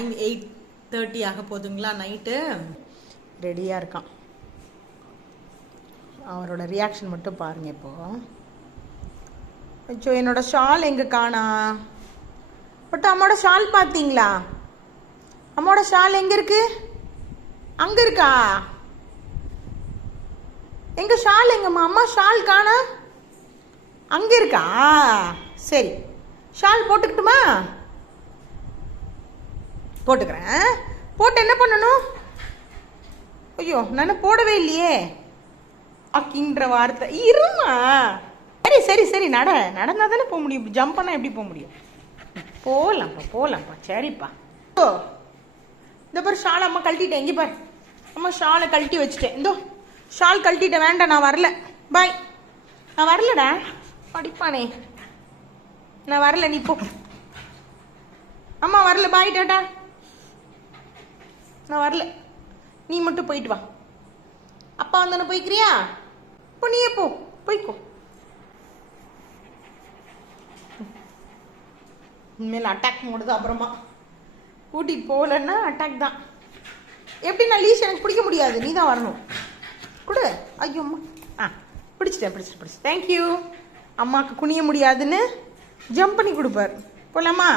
Time 8:30 ஆக போகுதுங்களா night. ரெடியாக இருக்கான். அவரோட ரியாக்ஷன் மட்டும் பாருங்க. இப்போ அச்சோ என்னோட ஷால் எங்கே காணா. பட் அம்மாவோட ஷால் பார்த்தீங்களா? அம்மாவோட ஷால் எங்கே இருக்கு? அங்கே இருக்கா? எங்க ஷால் எங்கம்மா? அம்மா ஷால் காணா. அங்கே இருக்கா? சரி, ஷால் போட்டுக்கிட்டுமா? போட்டுக்கிறேன். போட்டு என்ன பண்ணணும்? ஐயோ நான் போடவே இல்லையே. வாக்கிங்கிற வார்த்தை இருமா. சரி சரி சரி, நடந்தா தானே போக முடியும். ஜம்ப் பண்ணால் எப்படி போக முடியும்? போகலாம்ப்பா. சரிப்பா. ஓ இந்த பாரு ஷால் அம்மா கழட்டிட்டேன். இங்கே பாரு அம்மா ஷாலை கழட்டி வச்சுட்டேன். இந்தோ ஷால் கழட்டிட்டேன். வேண்டாம், நான் வரல. பாய். நான் வரலடா. படிப்பானே, நான் வரல. நீ போ. அம்மா வரல. பாய் டாட்டா. நான் வரல. நீ மட்டும் போயிட்டு வா. அப்பா வந்தானே போய்க்கிறியா? இப்போ நீயே போய்க்கோ. இனிமேல் அட்டாக் மூடுது. அப்புறமா கூட்டிகிட்டு போகலன்னா அட்டாக் தான். எப்படி நான் லீஷ் எனக்கு பிடிக்க முடியாது. நீ தான் வரணும். கொடு. ஐயோ அம்மா. பிடிச்சிட்டேன். தேங்க்யூ. அம்மாவுக்கு குனிய முடியாதுன்னு ஜம்ப் பண்ணி கொடுப்பார். போகலாமா?